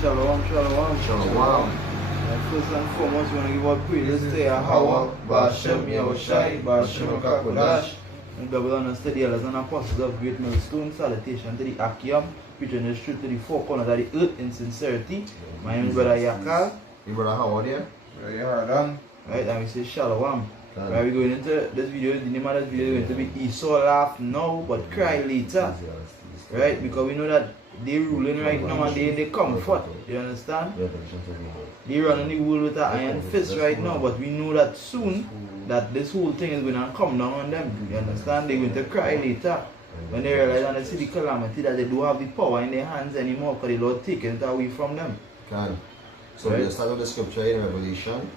Shalom. First and foremost, we want to give our praise to Yahweh, Ba'ashem Yahushai, Ba'ashem Kakodash, and God will understand the elders and apostles of Great Millstone. Salutation to the Akiam, preaching the truth to the four corners of the earth in sincerity. My name is Brother Yakal. Your brother Howard here? Right, and we say Shalom. Right, we're going into this video. The name of this video is going to be Esau laugh now but cry later. Right, because we know that they ruling right now and they comfort. You understand? They running the world with an iron fist right now, but we know that soon that this whole thing is going to come down on them. You understand? They're going to cry later when they realize and they see the calamity that they don't have the power in their hands anymore because the Lord taken it away from them. So right? We start with the scripture in Revelation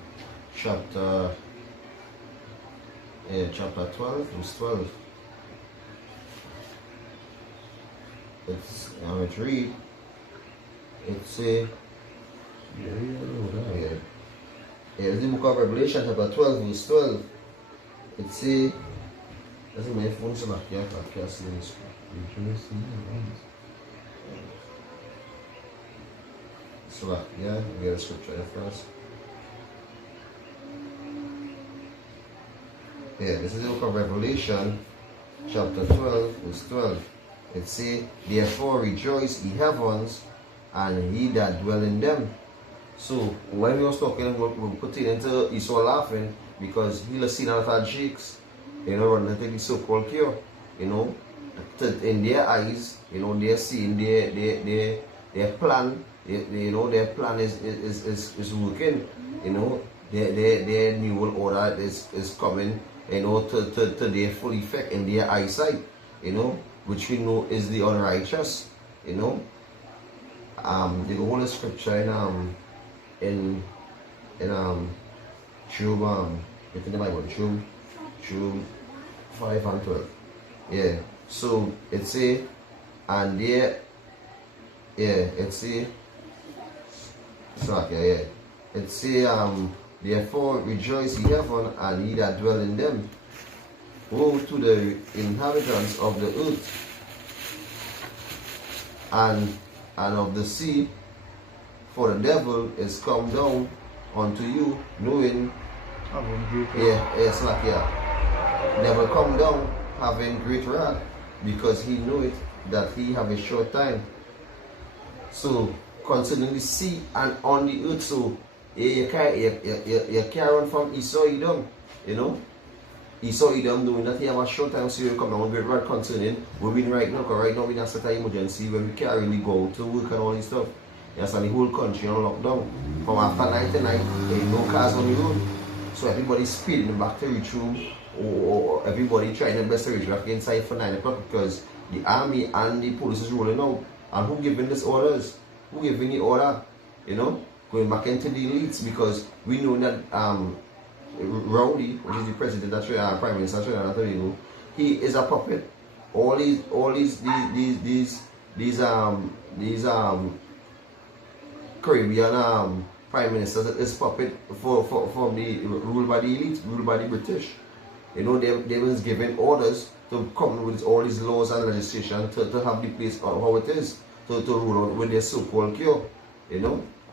chapter 12, verse 12. It's read. It's it's the book of Revelation chapter 12, verse 12. It say, that's my phone, so I can't see this. So yeah, we get a scripture here first. Yeah, this is the book of Revelation chapter 12, verse 12. It say, therefore rejoice ye heavens, and ye that dwell in them. So when we was talking, we put it into Esau laughing because he was seen out of our cheeks, running into the so-called cure, in their eyes, they're seeing their plan, their plan is working, their new world order is coming, to their full effect in their eyesight, which we know is the unrighteous, The whole scripture in Job, it's in the Bible, Job 5 and 12. Yeah. So it say, and there, it say, it say, therefore rejoice ye heaven, and ye that dwell in them. Woe to the inhabitants of the earth and of the sea, for the devil is come down unto you, knowing, devil come down having great wrath, because he knoweth that he have a short time. So concerning the sea and on the earth, so you can't run from Esau Edom, Esau Edom knowing that he have a short time, so you come down with wrath concerning we're in right now, because right now we're in a state of emergency when we can't really go to work and all this stuff. Yes, and the whole country on lockdown. From after 99, no cars on the road. So everybody's speeding back to reach home, or everybody trying their best to reach back inside for 9 o'clock because the army and the police is rolling out. And who giving these orders? Who giving the order? Going back into the elites, because we know that Rowley, which is the president of Prime Minister of Trinidad, he is a puppet. All these Caribbean prime ministers is puppet for the rule by the elite, rule by the British. They was given orders to come with all these laws and legislation to have the place how it is, to rule out with their so-called cure.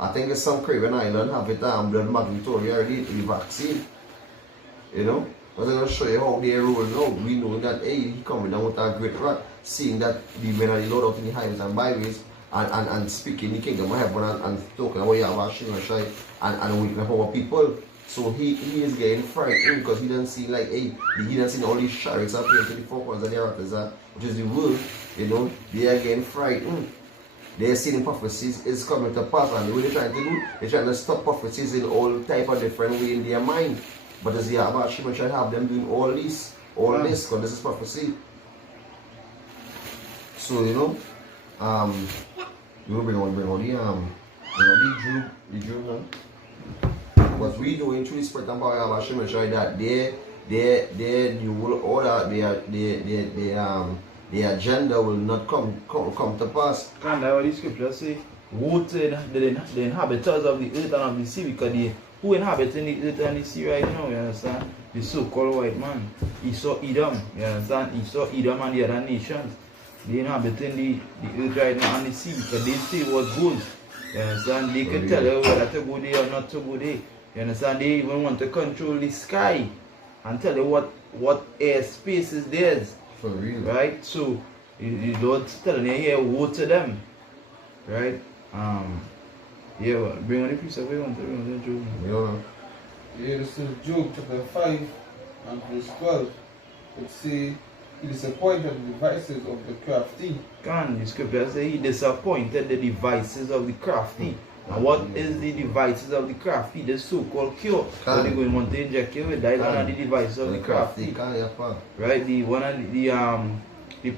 I think it's some Caribbean island have it blood mandatory already, the vaccine. But I'm going to show you how they rule now. We know that he coming down with a great wrath, seeing that the men are the Lord out in the highways and byways, and speaking the kingdom of heaven and talking about Yahweh and waking up our people. So he is getting frightened because he doesn't see he doesn't see all these chariots appearing to the four corners of the earth, which is the world. They are getting frightened. They are seeing prophecies is coming to pass, and what they're trying to do, they're trying to stop prophecies in all type of different way in their mind. But as Yahweh trying to have them doing all this, because this is prophecy. So we will bring on the Jew now. But we know in true spirit and power of Hashem that their new world order, their agenda will not come to pass. And that's what the scriptures say. Woe to the inhabitants of the earth and of the sea, because who inhabit in the earth and the sea right now, you understand? The so-called white man. Esau Edom, you understand? Esau Edom and the other nations. They inhabiting the earth right now and the sea because they say what goes. You understand? They can tell you whether to go there or not to go there. You understand? They even want to control the sky and tell you what air space is theirs. For real. Right? So the Lord's telling you here, woe to them. Right? Yeah, bring on the piece of it on the Job. Yeah, this is Job chapter 5 and verse 12. It say, he disappointed the devices of the crafty. Can the scripture say he disappointed the devices of the crafty? And what is the devices of the crafty? The so-called cure. So they're going to want to inject you with that is one of the devices of the crafty. Right? The one of the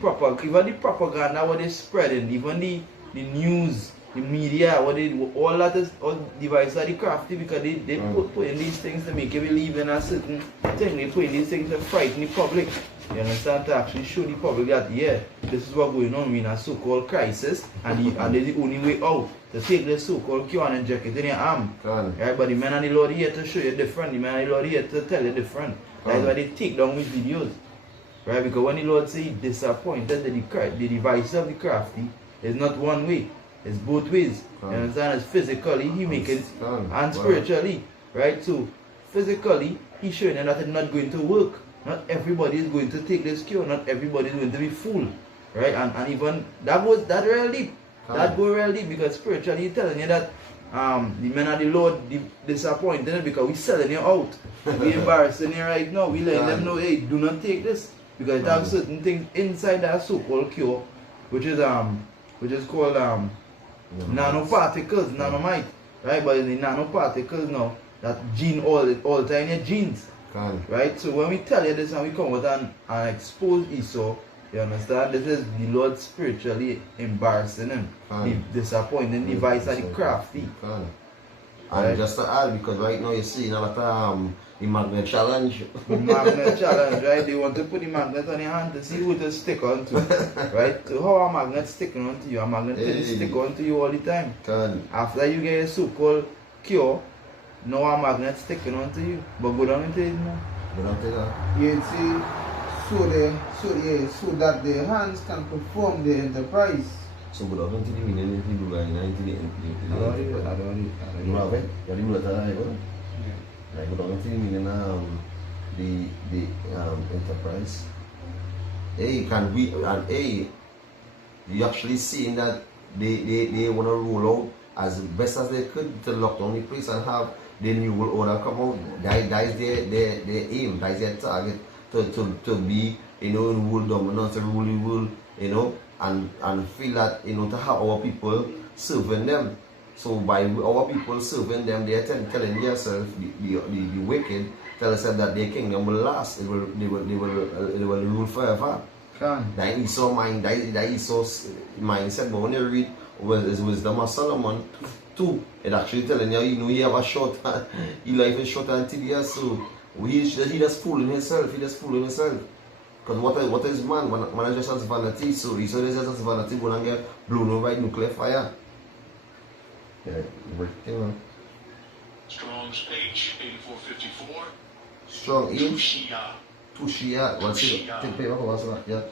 propaganda what they spreading, even the news, the media, all that is all devices of the crafty because they put in these things to make you believe in a certain thing. They put in these things to frighten the public. You understand? To actually show the public that yeah, this is what's going on in a so-called crisis and there's the only way out. To take the so-called cure and inject it in your arm. Right? But the man and the Lord here to show you different. The man and the Lord here to tell you different. That's why they take down with videos. Right? Because when the Lord say he disappointed the device of the crafty, it's not one way. It's both ways. You understand? It's physically he make it and spiritually. Right? So physically he's showing you that it's not going to work. Not everybody is going to take this cure. Not everybody is going to be fooled. Right? And even that goes that real deep. That go real deep because spiritually he's telling you that the men of the Lord disappointed because we selling you out. We embarrassing you right now. We letting them know, hey, do not take this. Because it has certain things inside that so-called cure, which is called nanoparticles, nanomite. Right? But in the nanoparticles now, that gene alter in your genes. Right? So when we tell you this and we come with and expose Esau, you understand? This is the Lord spiritually embarrassing him. The disappointing device of the crafty. And just to add, because right now you're seeing a lot of the magnet challenge. The magnet challenge, right? They want to put the magnet on your hand to see who to stick onto. Right? So how are magnets sticking onto you? A magnet can stick onto you all the time. After you get a so-called cure, now a magnet sticking onto you. But go down into it now. Go down to that. You see, so that the hands can perform the enterprise. So go down to the meaning if you do like 98. I don't Go down to the meaning the enterprise. Hey, can we and hey, you actually seeing that they want to roll out as best as they could to lock down the place and have the new world order come out. That is their aim, that is their target to be, you know, in world dominance, to rule the world, you know, and feel that, you know, to have our people serving them. So by our people serving them, they are telling themselves, the wicked, tell us that their kingdom will last, they will rule forever. That Esau mindset, but when you read Wisdom of Solomon 2, it actually telling you, you know, he have a short, his life is short and tedious, so he just fooling himself, Because what is man? Man is just as vanity, so he said it's just as vanity going to get blown over by nuclear fire. Yeah, Strong's page 8454. Strong H. Tushia. What's it? Take paper for us, yeah.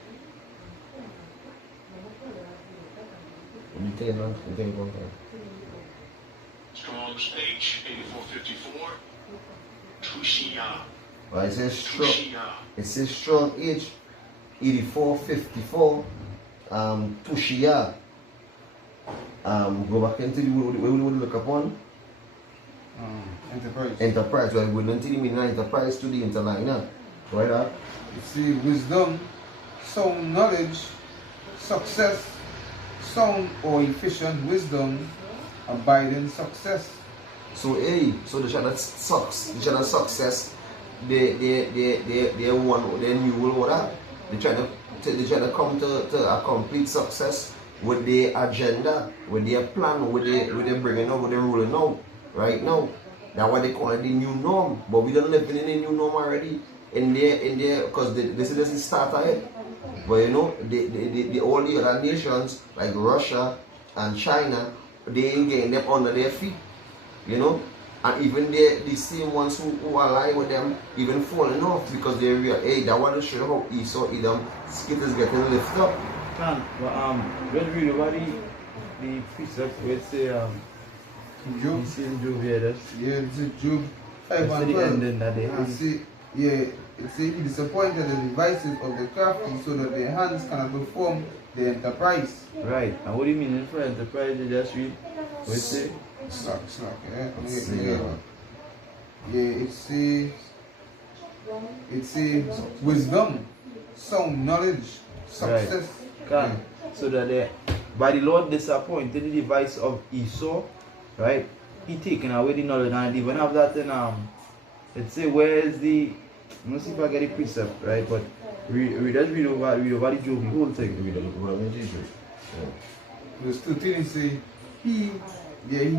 Strong's page 8454. Tushia. Well, it says strong H 8454. Tushia. Go back into the where we would look upon. Enterprise. Enterprise. Well, we don't tell me enterprise to the interliner. Right up. You see, wisdom, sound knowledge, success, sound or efficient wisdom, abiding success. So so the channel success, they want their new world order. They trying to come to a complete success with their agenda, with their plan, with their bringing out, with their ruling out right now. That's what they call it the new norm. But we don't live in a new norm already. In there, because this is starter it. But you know, all the other nations like Russia and China, they ain't getting them under their feet. You know, and even the same ones who ally with them even falling off because they realize, hey, that one is showing how Esau Edom skit is getting lifted up. Can, but just read over the precepts where it say Job. you see in Job here, that's Yeah, it's a Job 5 that's and the 12. ending that they It have. say, yeah, it say he disappointed the devices of the crafty so that their hands cannot perform the enterprise. Right. And what do you mean for enterprise? You just read what it say? Slack, yeah. See, Yeah, it says wisdom, sound knowledge, success. Can. So that they, by the Lord disappointed the device of Esau, right? He taken away the knowledge, and even have that in let's say where is the, let me see if I get the precept, right? But read over the Job, the whole thing. Verse 13 it say he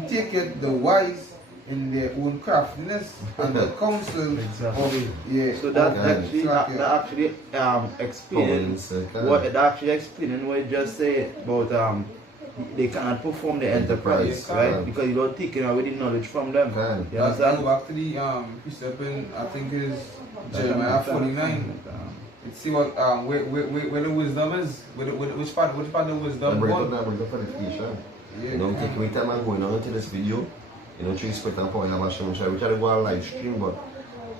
taketh the wise in their own craftiness and the counsel Exactly. of So that Yeah. actually explaining what it just said about they cannot perform the enterprise, Enterprise, right? Because you don't take away the knowledge from them. Can. You Let's understand? go back to the precept in, I think it is Jeremiah 49. Let's see what where the wisdom is. Which part the wisdom Bring one? up qualification. Yeah. You know, take me time and going on into this video. You know, to respect and power of Hashem. We try to go on live stream, but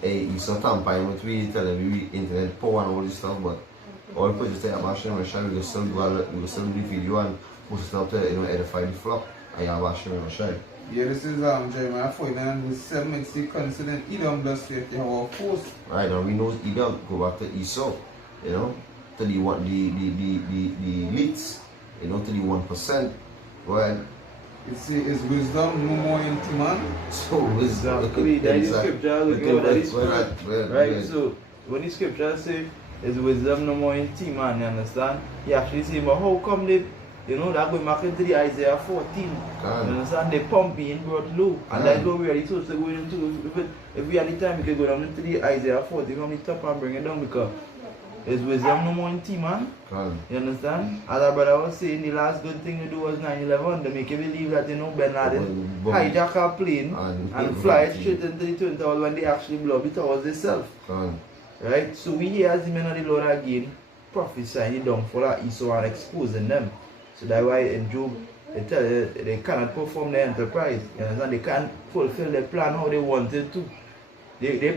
it's not tampering with we telling we internet power and all this stuff. But all people just say about Hashem, we will still do the video and post it out to edify the flock. I have Hashem and Hashem. Yeah, this is Jeremiah 49 verse 7. It says, consider Edom thus saith Jehovah of hosts. Right, and we know Edom go back to Esau, you know, to the elites, you know, to the 1%. Right? It says, is wisdom no more in Timan? So wisdom. Exactly. That is scripture. Look at that is right. right. So when the scripture say is wisdom no more in T man, you understand? He actually say, but how come they, you know, that going back into the Isaiah 14. You understand? They pump being brought low. And that's what we are supposed to go into. If we had the time, we could go down into the Isaiah 14 from the top and bring it down, because there's wisdom no more in T man. You understand? As our brother was saying, the last good thing to do was 9/11. They make you believe that, you know, Ben Laden hijack a plane and fly it straight into the Twin Towers when they actually blow up the towers themselves. Right? So we hear as the men of the Lord again prophesying the downfall of Esau and exposing them. So that's why in Job they tell you they cannot perform their enterprise. You understand? They can't fulfill their plan how they wanted to. They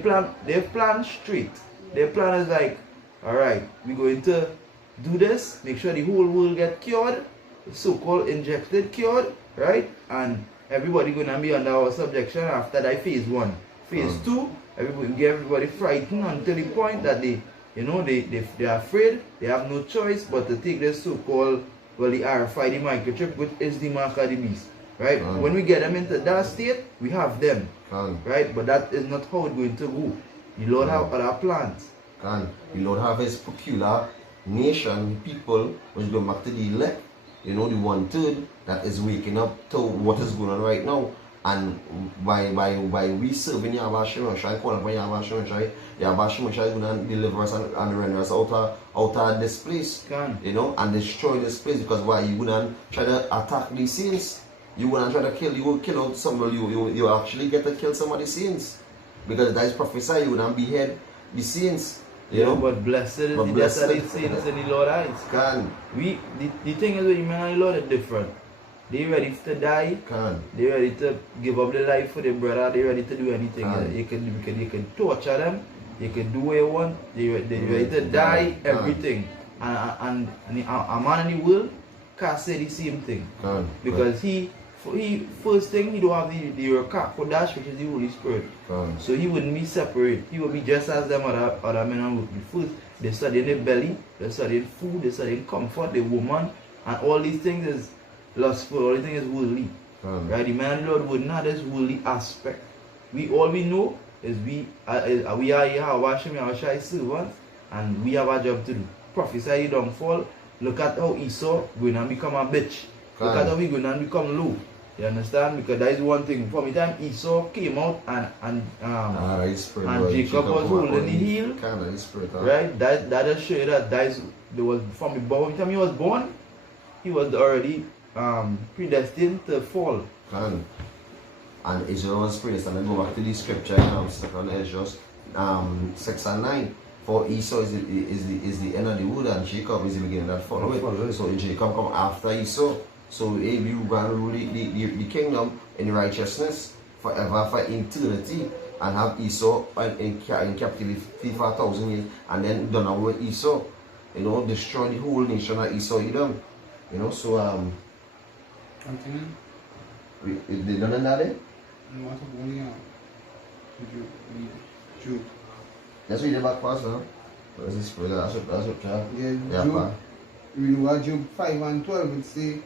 plan straight. Their plan is like, alright, we're going to do this, make sure the whole world get cured, so-called injected cured, right? And everybody gonna be under our subjection after that phase 1. Phase 2, everybody get everybody frightened until the point that they are afraid, they have no choice but to take this so-called, well, the RFID microchip, which is the mark of the beast, right? When we get them into that state, we have them, right? But that is not how it's going to go. The Lord have other plans. The Lord have his peculiar nation, people, which go back to the elect, you know, the 1/3 that is waking up to what is going on right now. And by we serving Yahweh Hashem and calling upon Yahweh Hashem, Yahweh Hashem is going to deliver us and render us out of this place, you know, and destroy this place. Because why? You gonna try to attack these saints, you gonna try to kill, you will kill out somebody, you actually get to kill some of the saints, because that is prophesy, you gonna behead the saints. You know, but blessed is the death of the saints in the Lord's eyes. The thing is with the men of the Lord is different. They ready to die. They ready to give up their life for their brother. They ready to do anything. You can torture them. You can do what you want. They ready to die. Everything. And a man in the world can't say the same thing. Because he first thing, he don't have the Kodash, which is the Holy Spirit. So he wouldn't be separate. He would be just as them other men and women. First, they study in their belly, they study in food, they study in comfort, the woman, and all these things is lustful, all these things is worldly. Right? The man of the Lord wouldn't have this worldly aspect. All we know is we are Yahweh Hashem servants, and we have a job to do. Prophesy the downfall. Look at how Esau going to become a bitch. Look at how we going to become low. You understand? Because that is one thing. From the time Esau came out and Jacob was holding the heel, right? That just show you that there was from the time he was born, he was already predestined to fall. And Israel was predestined. And go back to the scripture, stuck on Ezra 6 and 9. For Esau is the end of the wood, and Jacob is the beginning that follow it. So Jacob come after Esau. So you gonna rule the kingdom in righteousness forever, for eternity, and have Esau in captivity for 1,000 years, and then done away with Esau. You know, destroy the whole nation of Esau, Edom. You know, so Continue. They done that there? No matter what you Job. Let's read the back pass now. What is this for? That's what child. Yeah, Job. We know Job 5 and 12 it say,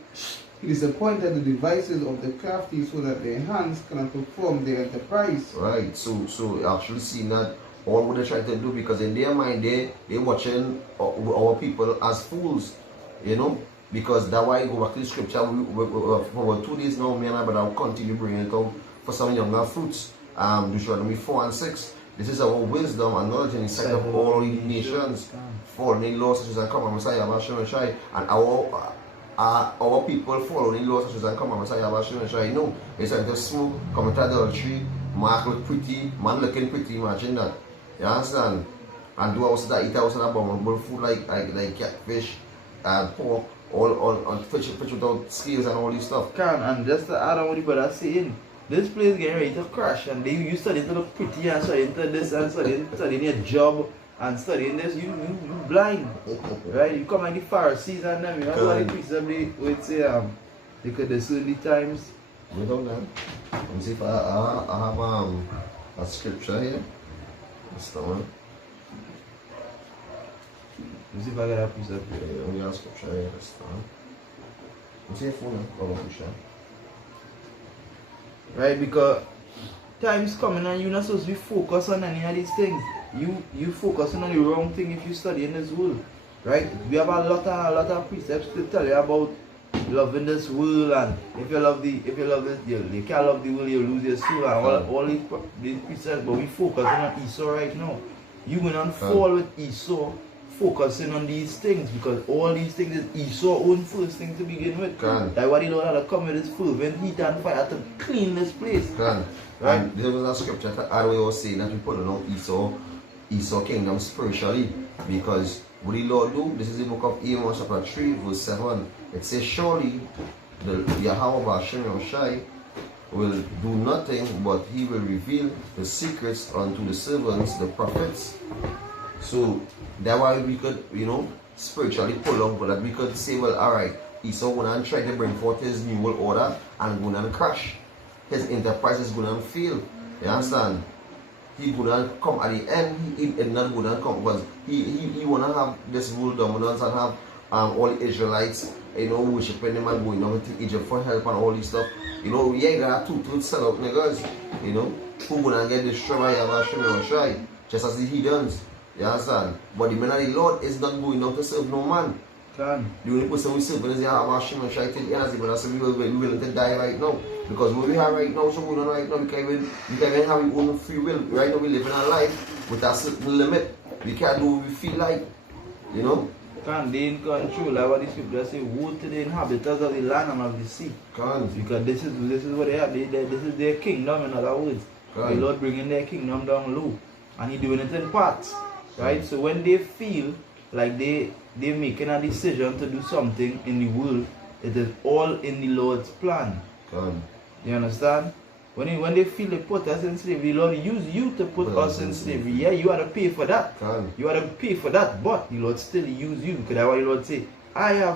he disappointed the devices of the crafty so that their hands cannot perform their enterprise. Right. So actually seeing that all what they try to do, because in their mind they watching our people as fools, you know. Because that's why I go back to the scripture. For about 2 days now, me and I, but I'll continue bringing it out for some younger fruits. Deuteronomy 4 and 6. This is our wisdom and knowledge in the sight of all nations. Following laws such as I come, Messiah, Shai, and our people following laws such as I come, Messiah, Shai. No, it's like to smoke, commit adultery, mark look pretty, man looking pretty. Imagine that. You understand? And do also that eat also abominable food like catfish and pork. All on fish without scales and all this stuff. And just to add on what the brother saying, this place getting ready to crash, and they you studying to look pretty and studying to this and studying your job and studying this, you blind. Right? You come like the Pharisees and them, you know what the priests they would say they could discern the times. We don't know. Let me see if I have a scripture here. This one. Let's see if I got a piece of Yeah, we have a scripture here. This one. Let's see if we right, because time's coming and you're not supposed to be focused on any of these things. You focusing on the wrong thing if you study in this world. Right? We have a lot of precepts to tell you about loving this world, and if you love this, you can't love the world, you lose your soul, and all these precepts, but we focusing on Esau right now. You will not fall with Esau focusing on these things, because all these things is Esau's own first thing to begin with. That's why the Lord had to come with his fervent heat and fire to clean this place. Right? And there was a scripture that I was saying that we put on Esau kingdom spiritually, because what the Lord do, this is the book of Amos chapter 3 verse 7. It says, surely the Yahweh Shai will do nothing, but he will reveal the secrets unto the servants, the prophets. So that's why we could, you know, spiritually pull up, but that we could say, well, alright, Esau going to try to bring forth his new world order and going to crash. His enterprise is going to fail. You understand? He going to come at the end, he not going to come, because he want to have this world dominance and have all the Israelites, you know, worshiping him and going over to Egypt for help and all this stuff. You know, yeah, there are two set up niggas, you know, who going to get destroyed by Yahweh, just as the heathens. You understand? But the man of the Lord is not going out to serve no man. The only person we serve is Yahweh Hashem and Shai till the end. But I said we willing to die right now. Because what we have right now, so we don't right now, we can't even have our own free will. Right now we live in our life with a certain limit. We can't do what we feel like. You know? Can't they in control, like what the scripture say, woe to the inhabitants of the land and of the sea. Can't. Because this is what they have, this is their kingdom, in other words. The Lord bringing their kingdom down low. And He doing it in parts. Right? So when they feel like they're making a decision to do something in the world, it is all in the Lord's plan. You understand? When they feel they put us in slavery, the Lord use you to put us in slavery. Yeah, you have to pay for that. You have to pay for that, but the Lord still use you. Because that's why the Lord say, I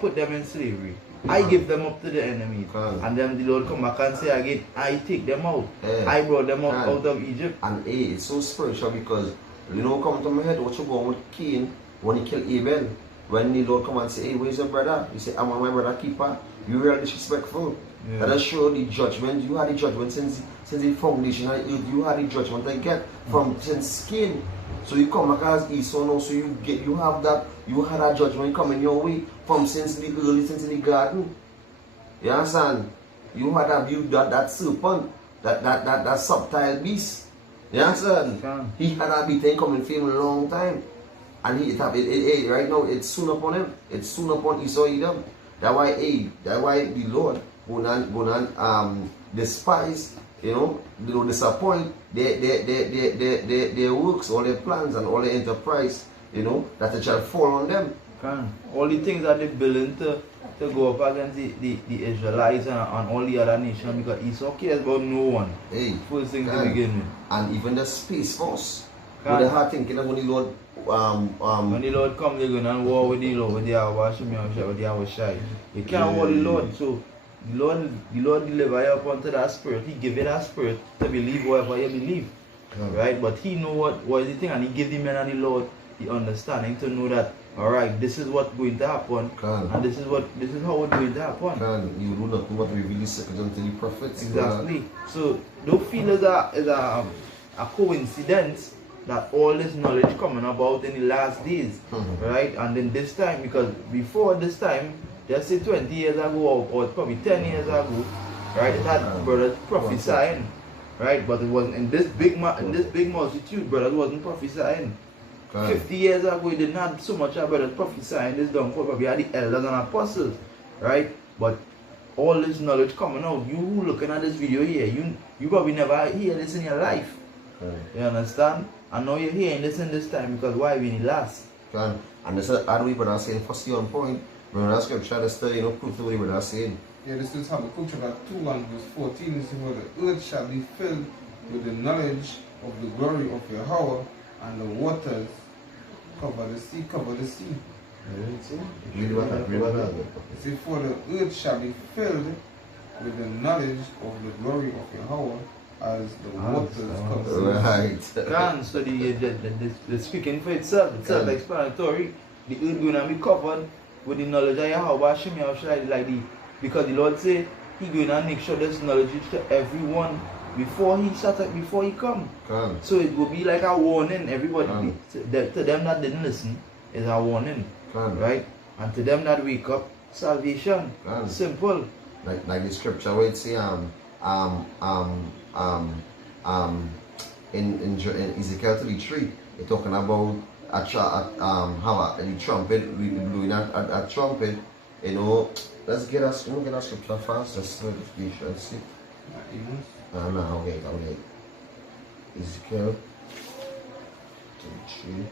put them in slavery. I give them up to the enemy. And then the Lord come back and say again, I take them out. I brought them out of Egypt. And it's so spiritual, because you know, come to my head, what you going with Cain when he killed Abel? When the Lord come and say, hey, where's your brother? You say, I'm my brother keeper. You really disrespectful. Yeah. That show the judgment. You had the judgment since the foundation. You had the judgment again from since Cain. So you come back as Esau now, so you have that, you had that judgment coming your way from since the garden. You understand? You had that serpent, that subtle beast. You understand? He had a bit coming for him a long time. And right now it's soon upon him. It's soon upon Esau Edom. That's why the Lord gonna despise disappoint their works, all their plans and all their enterprise, that it shall fall on them. All the things that they're building to go up against the Israelites and all the other nations, because Esau cares about no one. Hey, first thing to begin with. And even the Space Force. But they are thinking that when the Lord when the Lord come, they're going to war with the Lord, with the Awashai. You can't war the Lord, so the Lord deliver you up unto that spirit. He give you that spirit to believe whatever you believe. Right? But he know what is the thing, and he give the men and the Lord the understanding to know that, alright, this is what's going to happen, and this is how it's going to happen. You do not know what reveal the secrets unto the prophets. Exactly. So don't feel as a coincidence that all this knowledge coming about in the last days, right? And then this time, because before this time, just say 20 years ago or probably 10 years ago, right? It had brothers prophesying, right? But it wasn't in this big multitude. Brothers wasn't prophesying. 50 years ago, we didn't have so much about brothers prophesying this down for. We had the elders and apostles, right? But all this knowledge coming out, you looking at this video here, you probably never hear this in your life. You understand? And now you're hearing this in this time, because why we need last? And this is how we brother saying, first on point, when that scripture is still, proof to what we brother saying. Yeah, this is Habakkuk chapter 2 and verse 14. This is where the earth shall be filled with the knowledge of the glory of Yahweh, and the waters cover the sea, Read about that. It says, for the earth shall be filled with the knowledge of the glory of Yahweh, as the waters cover the sea. Right. So the speaking for itself, it's self-explanatory. The earth going to be covered with the knowledge of Yahweh, because the Lord say He going to make sure this knowledge is to everyone before He come. So it will be like a warning, everybody. To them that didn't listen, is a warning, right? And to them that wake up, salvation. Simple. Like the scripture where it say in Ezekiel 33, it's talking about the trumpet, blowing a trumpet. Let's get us scripture fast, just so you should see. No, wait. Ezekiel 33.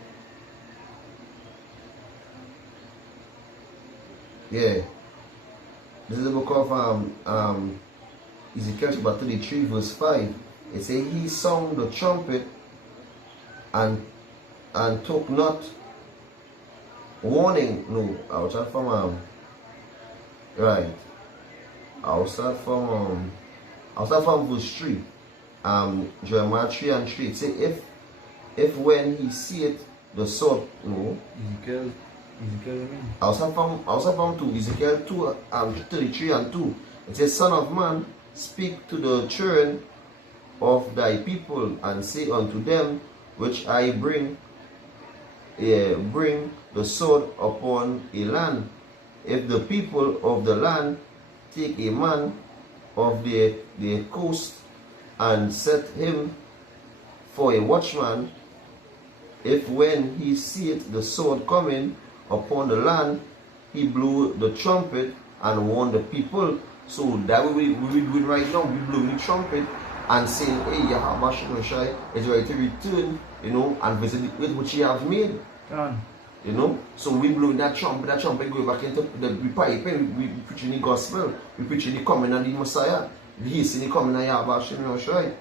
Yeah. This is the book of Ezekiel chapter 33 verse 5. It says, he sounded the trumpet and took not warning. No, I'll start from right. I'll start from verse 3. Jeremiah 3 and 3. It says, if when he seeth the sword, no. Ezekiel, I'll start from 2, Ezekiel 2, 33 and 2. It says, son of man, speak to the children of thy people, and say unto them, which I bring the sword upon a land. If the people of the land take a man of their coast and set him for a watchman, if when he seeth the sword coming upon the land, he blew the trumpet and warned the people. So that we do it right now. We blow the trumpet and saying, hey, Yahweh Shai is ready to return, and visit the earth which he have made. So we blow that trumpet go back into the pipe, and we preaching the gospel, we preaching the coming of the Messiah, the hastening coming of Yahweh Shai,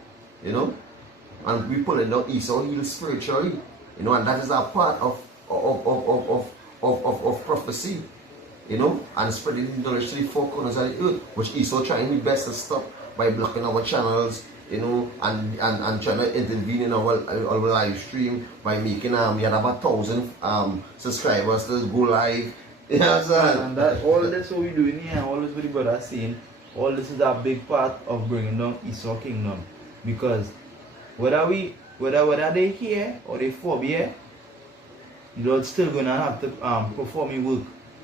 and we pull it down Esau heel spiritually, and that is a part of prophecy, and spreading the knowledge to the four corners of the earth, which Esau trying his best to stop by blocking our channels, and trying to intervene in our live stream by making we had about 1,000 subscribers to go live. You know what I'm saying? And that all this what we doing here, all this what the brother saying, all this is a big part of bringing down Esau kingdom. Because whether they here or they forbear, the Lord's still gonna have to perform his work.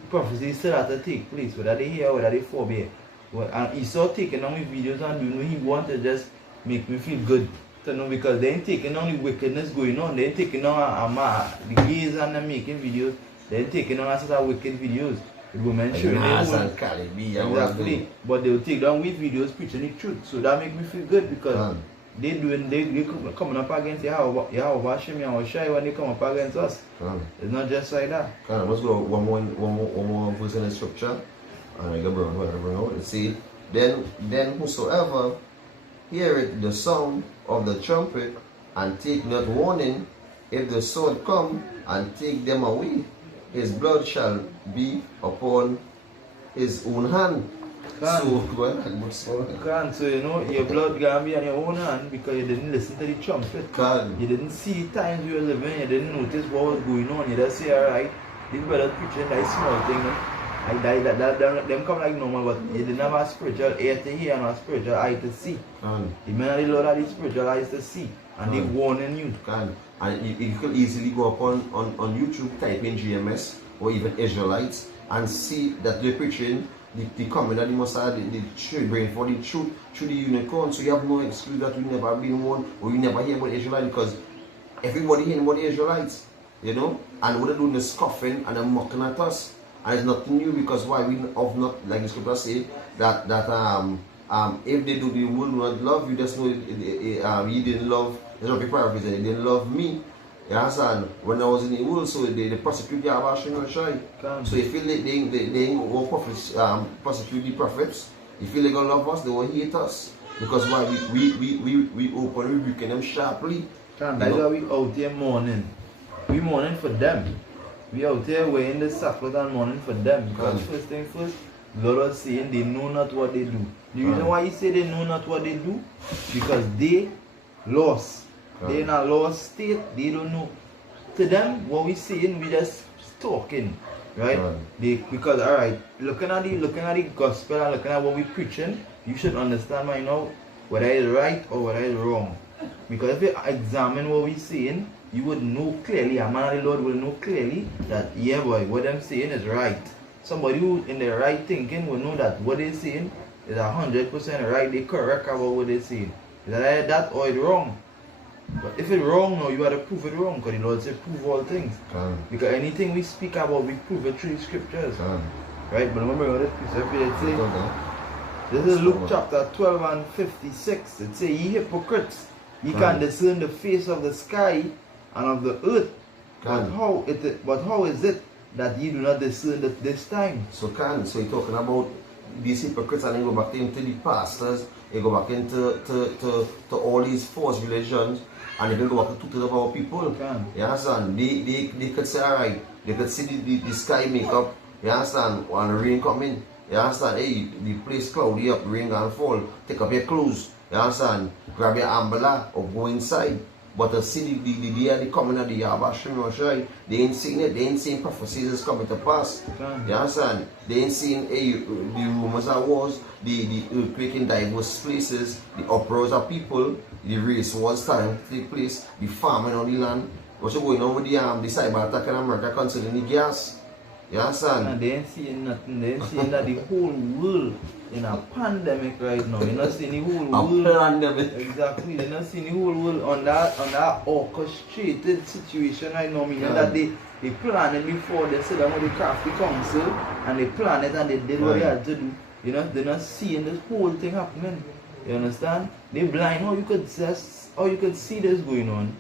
Prophecy still have to take place, whether they here or whether they forbear. And Esau taking down his videos and doing what he want to just make me feel good. Because they ain't taking on the wickedness going on. They ain't taking on the gays and them making videos. They ain't taking on a set of wicked videos. The women Like showing their Nas whole. and Cardi B and what they Exactly. But they'll take down with videos preaching the truth. So that make me feel good because they coming up against Yahweh Hashem and Shai when they come up against us. It's not just like that. Let's go one more verse in the scripture. And I go bring out. It see, then whosoever heareth the sound of the trumpet and take not warning, if the sword come and take them away, his blood shall be upon his own hand. So you know your blood gonna be on your own hand because you didn't listen to the trumpet. You didn't see times you were living, you didn't notice what was going on. You just say, alright, these brothers preaching that small thing. Them come like normal, but you didn't have a spiritual ear to hear and a spiritual eye to see. The men of the Lord have the spiritual eyes to see, and they warning you. And you could easily go up on YouTube, type in GMS or even Israelites, and see that they're preaching the comment that they must have the brain for the truth through the unicorn. So you have no excuse that you never been one or you never hear about Israelites, because everybody hearing about the Israelites, you know, and what they're doing is scoffing and they're mocking at us. And it's nothing new, because why we of not, like the scripture say, that if they do the will not love you, just know you didn't love. There's no people paraphrasing. They didn't love me. You understand? When I was in the world, so they prosecute the Abashim and Shai. So you feel like they ain't go prosecute the prophets. You feel they gonna love us, they will hate us. Because why we open rebuking them sharply. That's why we out here mourning. We mourning for them. We out here wearing the sackcloth and mourning for them. Because first thing first, God was saying they know not what they do. The reason why he say they know not what they do, because they lost. They're in a lost state. They don't know. To them, what we saying, we just talking, right? Because alright, looking at the gospel and looking at what we preaching, you should understand right now whether it's right or whether it's wrong. Because if you examine what we saying, you would know clearly, a man of the Lord will know clearly that, yeah boy, what I'm saying is right. Somebody who in the right thinking will know that what they're saying is 100% right, they correct about what they're saying. Is that that or it's wrong? But if it's wrong now, you have to prove it wrong, because the Lord said prove all things. Because anything we speak about, we prove it through the scriptures. Right? But remember this piece of it say, this is Luke chapter 12 and 56. It says, ye hypocrites, ye can discern the face of the sky and of the earth, but how is it that ye do not discern at this time? So you're talking about these hypocrites, and you go back into the pastors, you go back into to all these false religions, and you can go back to 2/3 of our people. You understand? They could say, alright, they could see the sky make up, you understand, and the rain coming. You understand? Hey, the place cloudy up, rain gonna fall. Take up your clothes, you understand? Grab your umbrella or go inside. But to see the coming of the Yabashim Roshai, they ain't seeing it, they ain't seeing prophecies is coming to pass. You understand? They ain't seeing the rumors of wars, the earthquake in diverse places, the uproars of people, the race wars starting to take place, the farming on the land. What's going on with the cyber attack in America concerning the gas? You understand? And they ain't seeing nothing. They ain't seeing that the whole world in a pandemic right now. You're not seeing the whole world. A pandemic. Exactly. They're not seeing the whole world on that orchestrated situation right now. Meaning that they planned it before. They sit down with the crafty council and they planned it and they did what they had to do. You know, they're not seeing this whole thing happening. You understand? They blind. How you could see this going on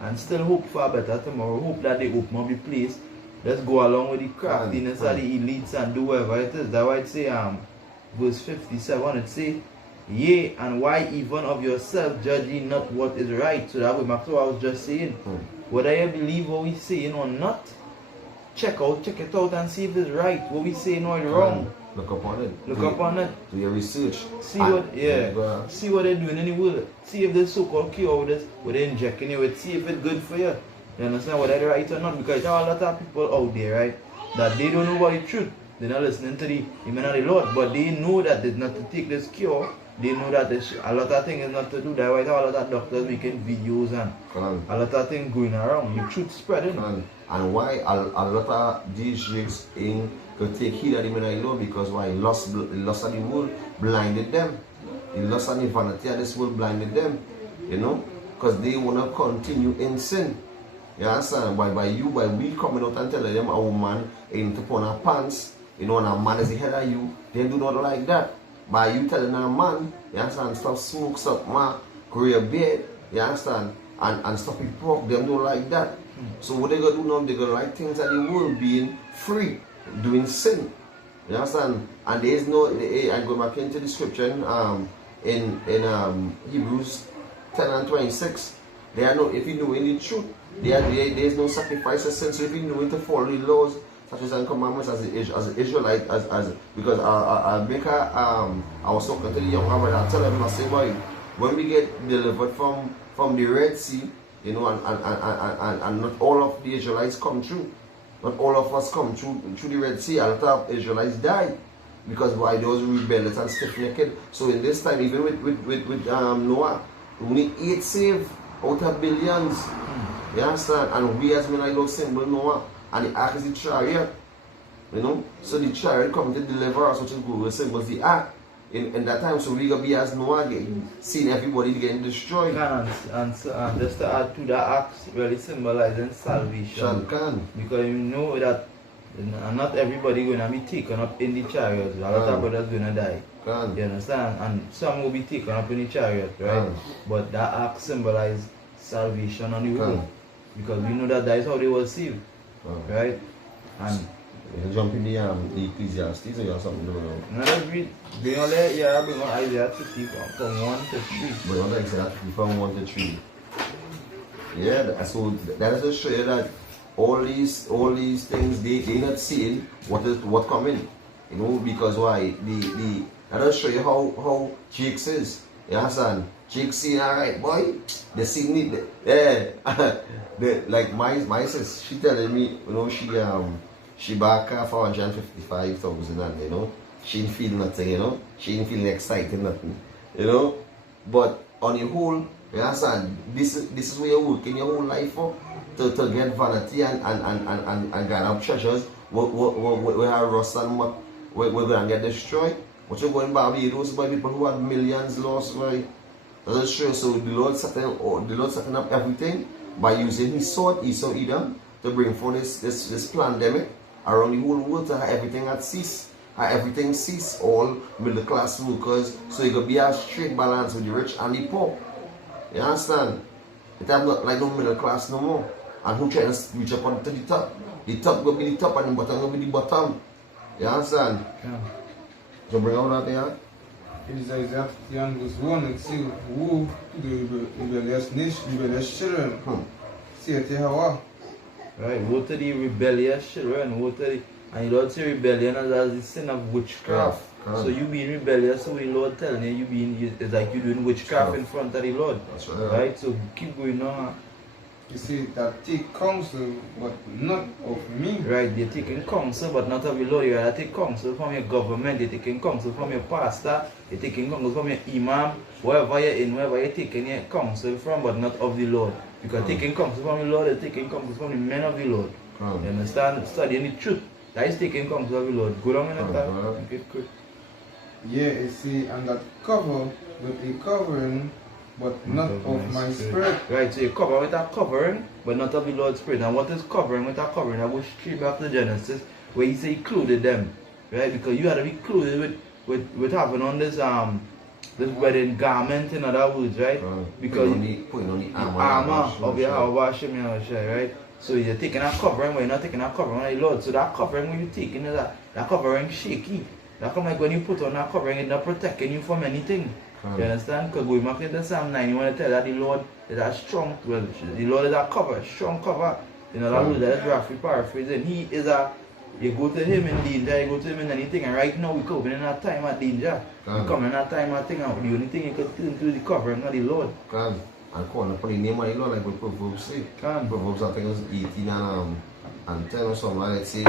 and still hope for a better tomorrow. Hope that they open up the place. Let's go along with the craftiness of the elites and do whatever it is. That's why it say verse 57, it say, yea, and why even of yourself judge ye not what is right? So that way, that's what I was just saying. Whether you believe what we saying or not, check it out and see if it's right. What we saying or it's wrong. Look upon it. Look upon it. Do your research. See what they're doing in the world. See if this so-called cure with this, what they're injecting you with. See if it's good for you. You understand whether they're right or not? Because there are a lot of people out there, right, that they don't know about the truth. They're not listening to the men of the Lord, but they know that it's not to take this cure. They know that a lot of things is not to do. That's why there are a lot of doctors making videos and a lot of things going around. The truth spreading. And why a lot of these jigs ain't to take heed of the men of the Lord? Because why? Lost of the world blinded them. The lust and the vanity of this world blinded them. You know? Because they want to continue in sin. You understand? By we coming out and telling them a woman ain't to put on her pants, you know, and a man is ahead of you, they do not like that. By you telling a man, you understand, stop smoke, stop grow your beard, you understand, and stop it pork, them don't like that. So what they gonna do now, they gonna like things that the world being free, doing sin. You understand? And there is no, I go back into the scripture in Hebrews 10 and 26. There are no, if you know any truth, there is no sacrifice of sin. So if you know to follow the laws, statutes and commandments as an Israelite, because I was talking to the young man, I tell him, I say, boy, when we get delivered from the Red Sea, you know, and not all of the Israelites come through. Not all of us come through the Red Sea. A lot of Israelites died because why those rebellious and stiff-necked. So in this time, even with Noah, only 8 saved out of billions. You understand? And we as men, I love symbol Noah. And the ark is the chariot. You know? So the chariot come to deliver us, which is good. The symbol is the ark. In that time, so we gonna be as Noah getting seeing everybody getting destroyed. And just to add to that, acts really symbolizing salvation. Because you know that not everybody gonna be taken up in the chariot. A lot of brothers gonna die. You understand? And some will be taken up in the chariot, right? But that act symbolizes salvation on the road. Because we know that is how they were saved. Right? And you jump in the Ecclesiastes or you have something to do with it? No, let's read. Bring on Isaiah 50 from 1 to 3. But you want to Isaiah 50 from 1 to 3. Yeah, so that is to show you that all these things they not seeing what coming. You know, because why? That will show you how Jakes is. You understand? Jakes see, alright boy, they see me. Like my sis, she telling me, you know, she bought a car for 155,000 and, you know, she didn't feel nothing, you know, she didn't feel excited, nothing, you know. But on the whole, you understand, this is where you're working your whole life for, to get vanity and gather up treasures, we have rust and what we're going to get destroyed. What you're going Barbados by people who have millions lost, right? That's true. So the Lord setting up everything by using his sword, Esau Edom, to bring forth this pandemic around the whole world to have everything at cease. Everything cease, all middle class workers, so it could be a straight balance with the rich and the poor. You understand? It have not like no middle class no more. And who trying to reach up onto the top? The top will be the top and the bottom will be the bottom. You understand? Yeah. So bring out that there. It is Isaiah 51 verse 1 and say, woe to the rebellious nation, rebellious children. Say it Yahweh. Right, woe to the rebellious children, woe to the, and the Lord say rebellion as the sin of witchcraft. So you being rebellious, so the Lord telling you, it's like you doing witchcraft in front of the Lord. That's right. Right, so keep going on. You see, that take counsel, but not of me. Right, they're taking counsel, but not of the Lord. You're taking counsel from your government, they're taking counsel from your pastor, they're taking counsel from your imam, wherever you're in, wherever you're taking your counsel from, but not of the Lord. Because taking counsel from the Lord is taking counsel from the men of the Lord. You understand? Studying the truth. That is taking counsel of the Lord. Go down in the time. Okay, good. Yeah, you see, and that cover with a covering, but not of my spirit. Right, so you cover with a covering, but not of the Lord's Spirit. And what is covering with a covering? I go straight back to Genesis, where he say he clothed them. Right? Because you had to be clothed with having on this wedding garment, in other words, right? Because putting on the armor of Yahweh Hashem, right? So you're taking a covering, but you're not taking a covering on the Lord. So that covering when you're taking is that covering shaky. That come like when you put on that covering, it's not protecting you from anything. You understand? Because going back into Psalm 9, you want to tell that the Lord is a strong, well, the Lord is a cover, a strong cover. You know, that word that is roughly paraphrasing. He is a, you go to him in danger, you go to him in anything. And right now, we're coming in that time of danger. We're coming in that time of thing. The only thing you can turn to the covering of the Lord. And calling upon the name of the Lord, like what Proverbs say. Proverbs, I think it was 18 and 10 or something. Like say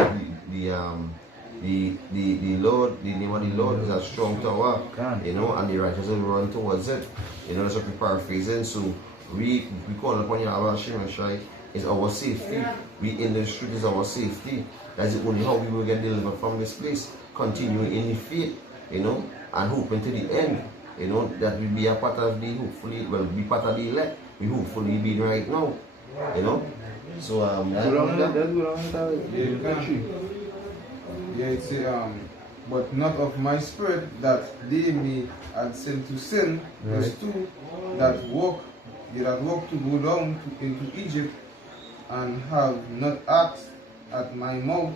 the Lord, the name of the Lord is a strong tower, you know, and the righteous will run towards it. You know, that's what we're paraphrasing. So we call upon Yahweh Hashem Shai is our safety. We in the street is our safety. That's the only how we will get delivered from this place. Continue in the faith, you know, and hoping to the end. You know, that will be a part of the, hopefully, well, be part of the elect. We hopefully be right now, you know. So, Yeah, it say, but not of my spirit, that they may add sin to sin. Verse 2, that walk to go down into Egypt, and have not asked at my mouth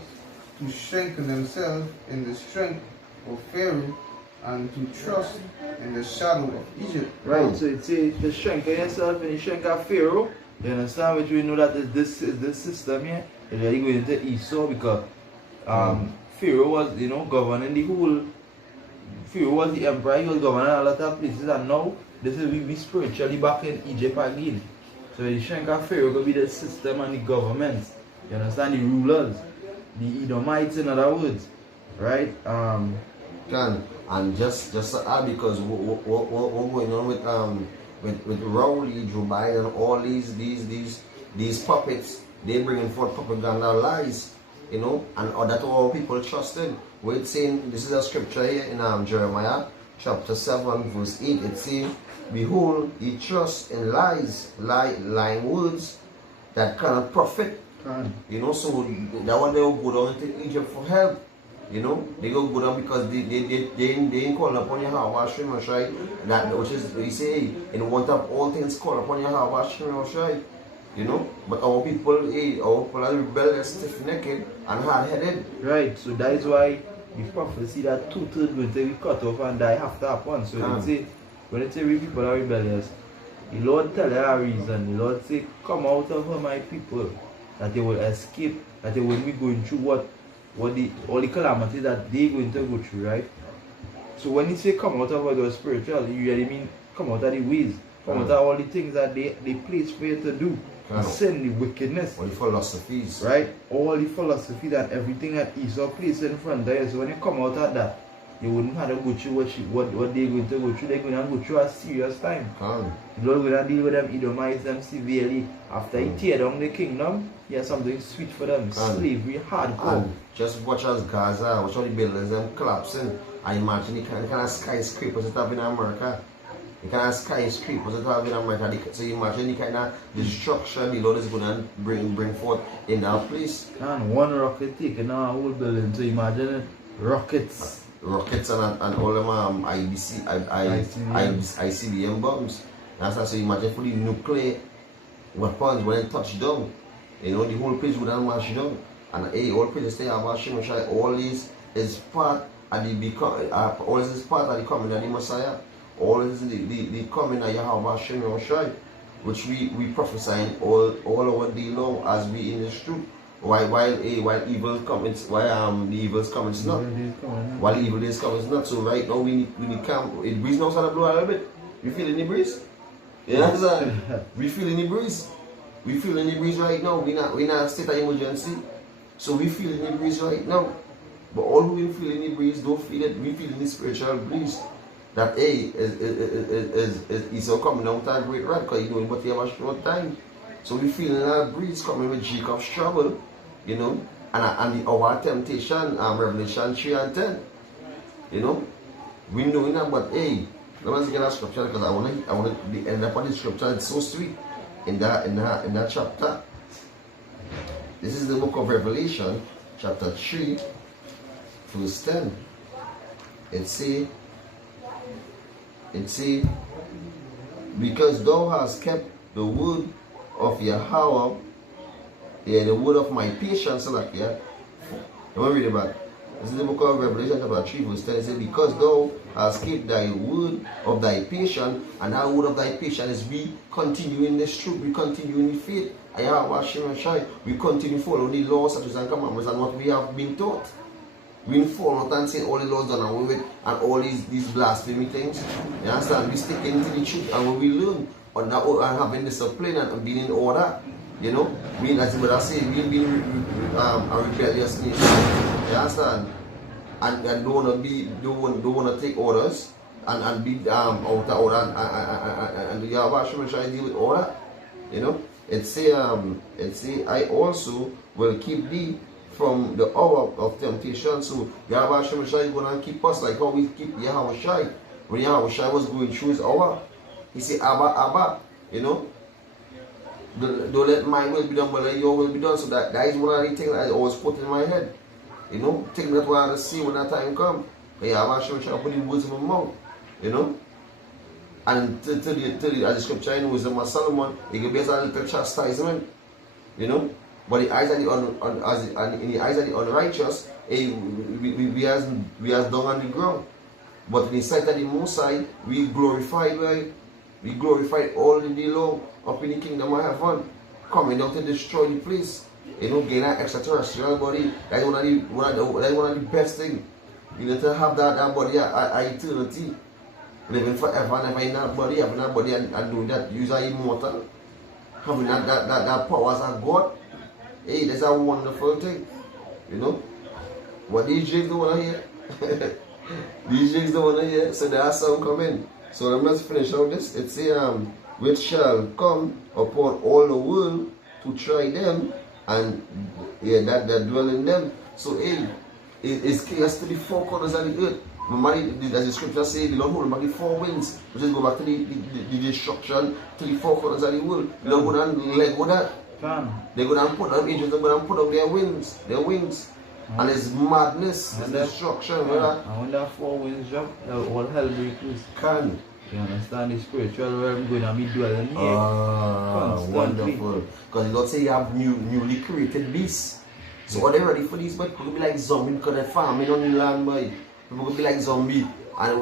to strengthen themselves in the strength of Pharaoh, and to trust in the shadow of Egypt. Right, so it says to strengthen yourself in the strength of Pharaoh. You understand, which we know that this system here is really going into Esau, because Pharaoh was, you know, governing the whole. Pharaoh was the emperor, he was governing a lot of places, and now this is we spiritually back in Egypt again. So the strength of Pharaoh will be the system and the government. You understand, the rulers, the Edomites, in other words, right? And just to add, because what going on with Rowley, Joe Biden, all these puppets, they bringing forth propaganda lies, you know, and that all people trusted. Where it's saying, this is a scripture here in Jeremiah chapter 7 verse 8. It says, behold, ye trust in lies, lying words that cannot profit. You know, so that one they will go down to Egypt for help. You know, they go down because they ain't calling upon Yahweh Hashem Shai. That which is we say in want of all things call upon Yahweh Hashem Shai. You know, but our people are rebellious, stiff-necked, and hard-headed. Right, so that is why the prophecy that 2/3 going to be cut off and die have to happen. So when it say we people are rebellious, the Lord tell her a reason. The Lord say, come out of her, my people, that they will escape, that they will be going through all the calamities that they going to go through, right? So when he say come out of the spiritual, you really mean come out of the ways, come out of all the things that they place for you to do. The sin, the wickedness, all the philosophies, right? All the philosophies and everything that Esau placed in front of you. So when you come out of that, you wouldn't have to go through what they're going to go through. They're going to go through a serious time. The Lord going to deal with them, Edomites them severely. After he tear down the kingdom, he has something sweet for them. Slavery, hardcore. Just watch as Gaza, watch all the buildings them collapsing. I imagine the kind of skyscrapers that have in America. The kind of skyscrapers that have in America. So you imagine the kind of destruction the Lord is going to bring forth in that place. And one rocket taking a whole building. So imagine it. Rockets and all them ICBM bombs. That's why, so imagine for the nuclear weapons when they touch down, you know, the whole place would have mash down. And all places stay about Hashem, all this is part of all this is part of the coming of the Messiah. All this is the coming of Yahweh Hashem, which we prophesying all over day long as we in this truth. While evil comes, the evil's coming is not. While evil days coming is not. So right now we need camp. It breeze now started to blow a little bit. You feeling the breeze? Yeah, we feeling the breeze. We feeling the breeze right now. We not in state of emergency. So we feeling the breeze right now. But all who feeling the breeze don't feel it. We feeling the spiritual breeze. That is Esau coming down to a great wrath because you know but he have a short time. So we feeling that breeze coming with Jacob's trouble, you know, and our temptation, Revelation 3 and 10. You know, we know that, but let us get that scripture because I want to end up on the scripture. It's so sweet in that chapter. This is the book of Revelation, chapter 3, verse 10. It say, because thou hast kept the word of Yahweh, the word of my patience, like let me read it back. This is the book of Revelation chapter 3 verse 10. It says, because thou hast kept thy word of thy patience, and that word of thy patience is we continue in this truth, we continue in the faith. We continue following the laws, statutes, and commandments and what we have been taught. We follow and say all the laws done away with and all these blasphemy things. You understand? We stick into the truth, and when we learn on that and having discipline and being in order, you know, we as what I say, we being a rebellious nation. You understand? And don't wanna take orders and be out of order and the Yahweh should try to deal with order. You know? It say I also will keep thee from the hour of temptation. So Yahweh is going to keep us like how we keep Yahweh Shai. When Yahweh Shai was going through his hour, he said, Abba, you know, don't let my will be done, but let your will be done. So that is one of the things I always put in my head. You know, take that one to see when that time come. Yeah, I'm actually trying to put in words in my mouth. You know? And to the, as the scripture in Wisdom of Solomon, it can be as a little chastisement. You know? But the eyes of the in the eyes of the unrighteous, we as dung on the ground. But in the sight of the Most High, we glorified, right? We glorified all the day long up in the kingdom of heaven, coming down to destroy the place. You know, gain an extraterrestrial body. That's one of the best things. You need to have that body at eternity. Living forever and ever in that body, having that body and doing that, use are immortal. Having that powers of God. Hey, that's a wonderful thing. You know? What these jigs don't want to hear. These jigs don't want to hear. So there are some coming. So let me just finish out this. It says, which shall come upon all the world to try them, and that dwell in them. So hey, it's chaos to the four corners of the earth. As the scripture says, the Lord hold back the four winds, which is go back to the destruction to the four corners of the world. The Lord go down let go that. They're going to put down angels, they're going to put up their wings. And it's madness, it's destruction. And when that four winds drop, all hell breaks loose. Can. You understand the spiritual realm going to be dwelling here. Wonderful. Because the Lord say you have newly created beasts. So are they ready for these? But people be like zombie because they're farming on the land, boy. People will be like zombie. And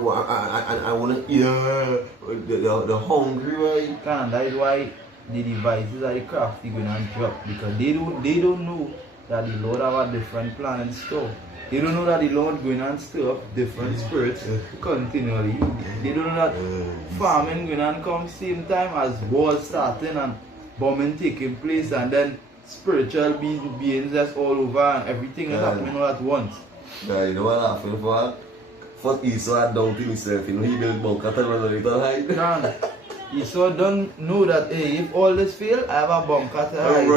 I want to eat the hungry, right? That is why the devices are the crafty going to drop, because they don't know that the Lord have a different plan in store. They don't know that the Lord going to stir up different spirits continually. They don't know that farming going to come same time as wars starting and bombing taking place, and then spiritual beings that's all over and everything is happening all at once. Yeah, you know what I'm laughing for? First Esau had doubted himself, you know, he built bunker to run a little hide. Esau don't know that, hey, if all this fail, I have a bunker to hide.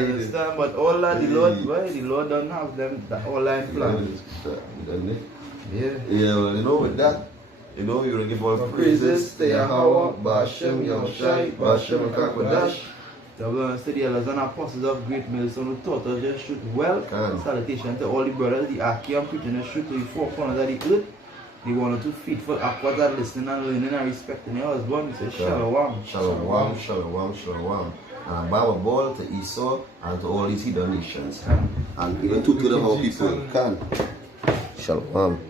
You understand? But all that the Lord don't have them, that all line plan. Yeah, well, you know, with that, you know, you're going to give all praises to Yahweh, Bashem, Yahushai, Bashem, Kakwadash. The Lord said the elders and apostles of great millstone who taught us just shoot well. Salutation to all the brothers, the Aki and preaching the shoot to the four corners of the earth. They wanted to faithful aquas that listening and learning and respecting your husband. He said, Shalom. Shalom, shalom, shalom. And Bible ball to Esau and to all these hidden nations. And even to the whole people. Can. Shalom.